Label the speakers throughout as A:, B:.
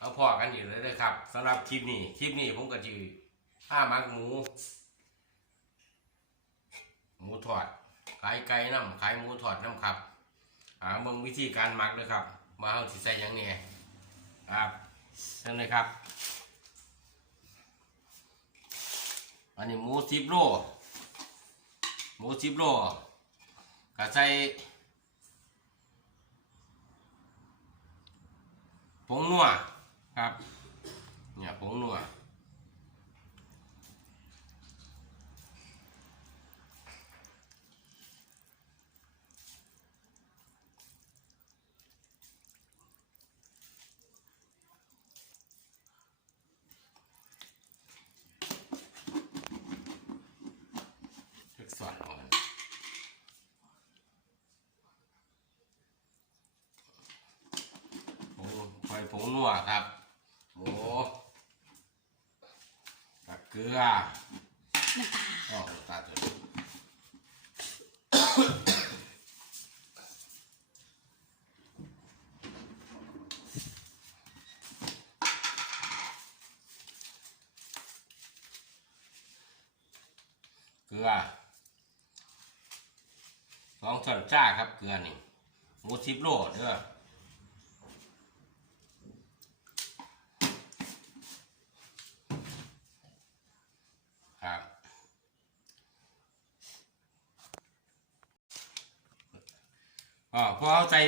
A: เอาพอกันอีกเลยเลยครับสำหรับคลิปนี้คลิปนี้ผมก็จะผ้ามักหมู หมูทอดขายไก่น้ำขายหมูทอดน้ำครับอ่าเบิ่งวิธีการหมักเลยครับ มาเอาสิใส่ยังไงครับนั่นเลยครับ อันนี้หมูสิบโลหมูสิบโลก็ใส่ผงนัว ครับ เนี่ยผงนัวสอนองมันผงคอยผงนัวครับหมู กับเกลืออ๋อน้ำตาลตัวนี้เกลือสองช้อนจ้าครับเกลือนี่หมูสิบโลเด้อ ครับอ๋อพอเขาใส่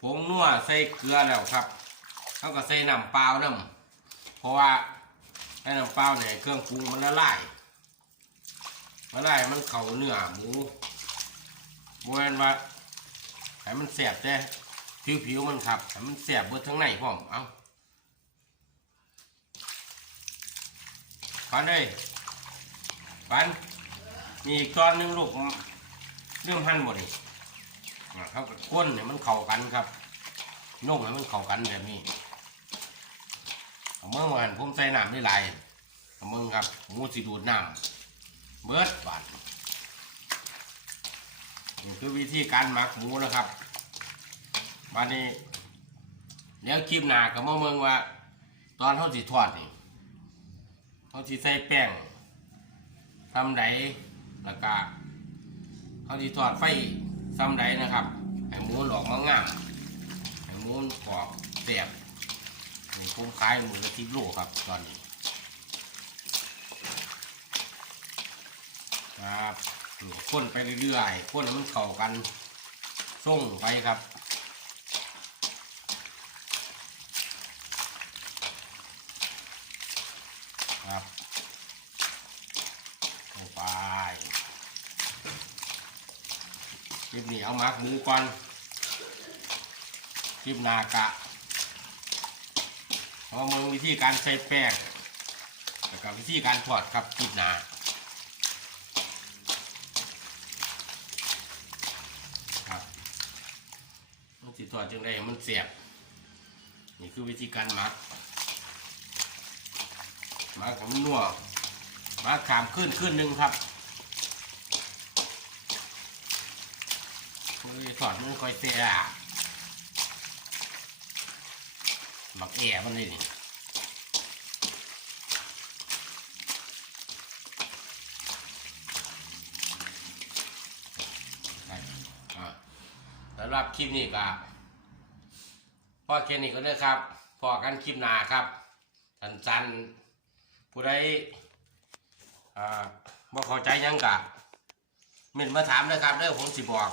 A: ผงนัวใส่เกลือแล้วครับเขาก็ใส่น้ำเปล่าน้ำเพราะว่าไอ้น้ำเปล่าเนี่ยเครื่องปรุงมันละลายละลายมันเข่าเนื้อหมูบวแนว่าให้มันแสบแต่ผิวๆมันครับให้มันแสบเบิดทั้งในพร้อมเอาฟันเลย ปันมีอีกก้อนหนึ่งลูกเรื่องหั่นหมดนี่อ่าเขากับก้นเนี่ยมันเข้ากันครับนุ่มให้มันเข้ากันแบบนี้เมื่อวานผมใส่น้ำนี่หลายเอามึงครับหมูสิดูดน้ำเบิดบาดนี่คือวิธีการหมักหมูนะครับวันนี้เดี๋ยวคลิปหน้ากับมาเมืองว่า ตอนเขาสิทอดนี่เขาสิใส่แป้ง ทำไดแล้วก็เขาที่ทอดไฟซ้ำไดนะครับให้หมูหลอกมางามให้หมูกรอบแซ่บนี่ผมขายหมูกระทิบโลครับตอนนี้ครับนี่ข้นไปเรื่อยๆข้นมันเข้ากันส่งไปครับครับ ไปคลิปนี้เอามักหมูก่อนคลิปนากะเอามือวิธีการใส่แป้งแล้วก็วิธีการทอดครับคลิปนาครับมันสิทอดจังไดมันเสียบนี่คือวิธีการหมักหมักผมนัว มาขามขึ้นขึ้นหนึ่งครับเฮ้ยทอดมันค่อยเสียหมักแอ่มันเลยนี่ได้อะสำหรับคลิปนี้ก็พอแค่นี้ก็ได้อครับพอกันคลิปหน้าครับ สันๆผู้ใด อ่าบ่เข้าใจยังกะม่นมาถามนะครับเด้อผมสิบอก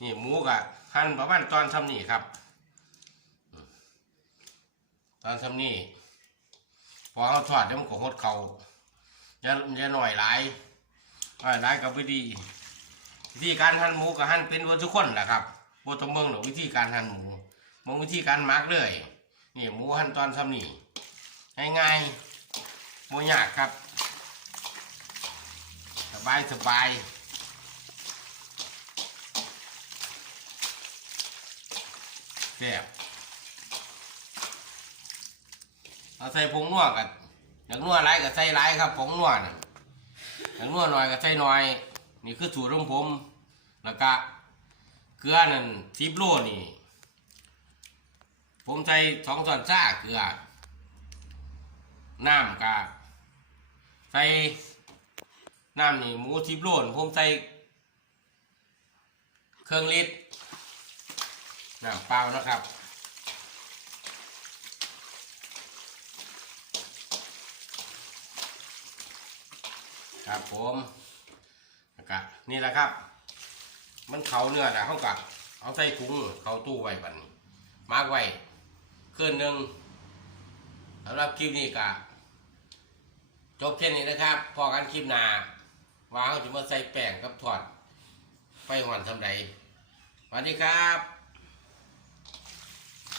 A: นี่หมูกะหั่นประมาณตอนทำนี่ครับ ตอนทำนี่พอเขาทอดแล้วมันก็หดเขาอย่าอย่าหน่อยหลายหลายก็ไม่ดีวิธีการหั่นหมูก็หั่นเป็นวัทุกคนแหละครับบ่ต้องเบิ่งหรอกวิธีการหั่นหมูมองวิธีการหมักเลยนี่หมูหั่นตอนทำนี่ง่ายๆ โมยากครับ สบายสบายแซ่บเอาใส่ผงนัวกันอย่างนัวไรก็ใส่ไรครับผงนัวน่อย่างนัวหน่อยก็ใส่หน่อย นี่คือสูตรของผมแล้วก็เกลือนั่นทิบโลนี่ ผมใส่สองส่วนซ่าเกลือน้ำกะ ใส่น้ำนี่หมูทิพโลนผมใส่เครื่องลิตรน้ำเปล่านะครับครับผมก็นี่แหละครับ มันเขาเนื้อนะเขากะเอาใส่ถุงเขาตู้ไว้บัดนี้มาร์กไว้เคลื่อนหนึ่งสำหรับคลิปนี้กะ จบแค่นี้นะครับ พอกันคลิปหนาว่าเขาจะมาใส่แป้งกับถอดไฟหอนทำไรสวัสดีครับ